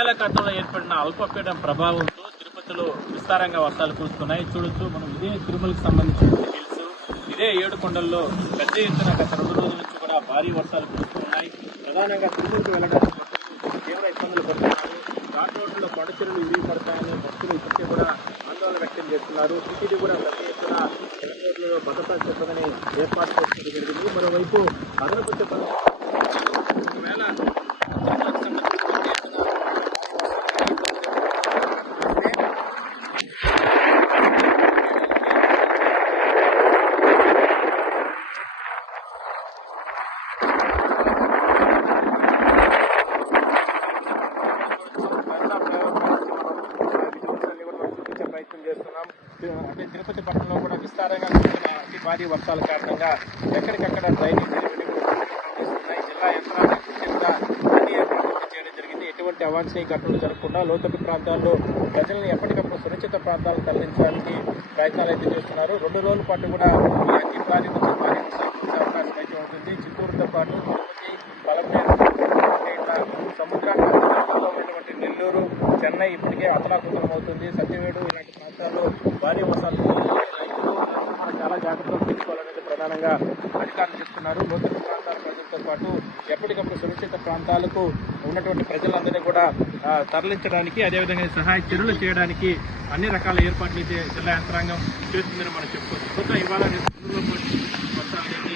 బంగాళాఖాతంలో ఏర్పడిన అల్పపీడనం ప్రభావంతో తిరుపతిలో విస్తారంగా వర్షాలు కురుస్తున్నాయి. చూడొచ్చు మనం ఇదే తిరుమలకు సంబంధించిన హిల్స్, ఇదే ఏడుకొండల్లో పెద్ద ఎత్తున గత 2 రోజుల నుంచి కూడా భారీ వర్షాలు కురుస్తున్నాయి. ప్రధానంగా తిరుమలకు వెళ్ళడానికి తీవ్ర ఇబ్బందులు పడుతున్నారు. ఘాట్ రోడ్డులో కొండచెరువులు విరిగి పడతాయని భక్తులు ఇప్పటికే కూడా ఆందోళన వ్యక్తం చేస్తున్నారు. సిటీని కూడా పెద్ద ఎత్తున రోడ్లలో భద్రతా సిబ్బందిని ఏర్పాటు చేసుకోవడం జరిగింది. మరోవైపు అదనపు సిబ్బంది ఒకవేళ ప్రయత్నం చేస్తున్నాం. అంటే తిరుపతి పట్టణంలో కూడా విస్తారంగా అతి భారీ వర్షాల కారణంగా ఎక్కడికక్కడ డ్రైనేజ్ ప్రవహిస్తున్నాయి. జిల్లా యంత్రాంగం కూడా అన్ని ఏర్పాట్లు చేయడం జరిగింది. ఎటువంటి అవాంఛనీయ ఘటనలు జరగకుండా లోతట్టు ప్రాంతాల్లో ప్రజలను ఎప్పటికప్పుడు సురక్షిత ప్రాంతాలకు తరలించడానికి ప్రయత్నాలు అయితే చేస్తున్నారు. 2 రోజుల పాటు కూడా ఈ అతి భారీ నుంచి భారీ వర్షాలు కురిసే అవకాశం అయితే ఉంటుంది. చిత్తూరుతో పాటు తిరుపతి, పలమనేరు, సముద్రానికి దగ్గరలో ఉన్నటువంటి నెల్లూరు, చెన్నై ఇప్పటికే అతలాకుతలం అవుతుంది. సత్యవేడు ఇలాంటి ప్రాంతాల్లో భారీ వర్షాలు రైతులు చాలా జాగ్రత్తలు తీసుకోవాలనేది ప్రధానంగా అధికారులు చెప్తున్నారు. లోతట్టు ప్రాంతాల ప్రజలతో పాటు ఎప్పటికప్పుడు సురక్షిత ప్రాంతాలకు ఉన్నటువంటి ప్రజలందరినీ కూడా తరలించడానికి, అదేవిధంగా సహాయ చర్యలు చేయడానికి అన్ని రకాల ఏర్పాట్లు అయితే జిల్లా యంత్రాంగం చేస్తుందని మనం చెప్పుకోవచ్చు. ఇవాళ వర్షాలు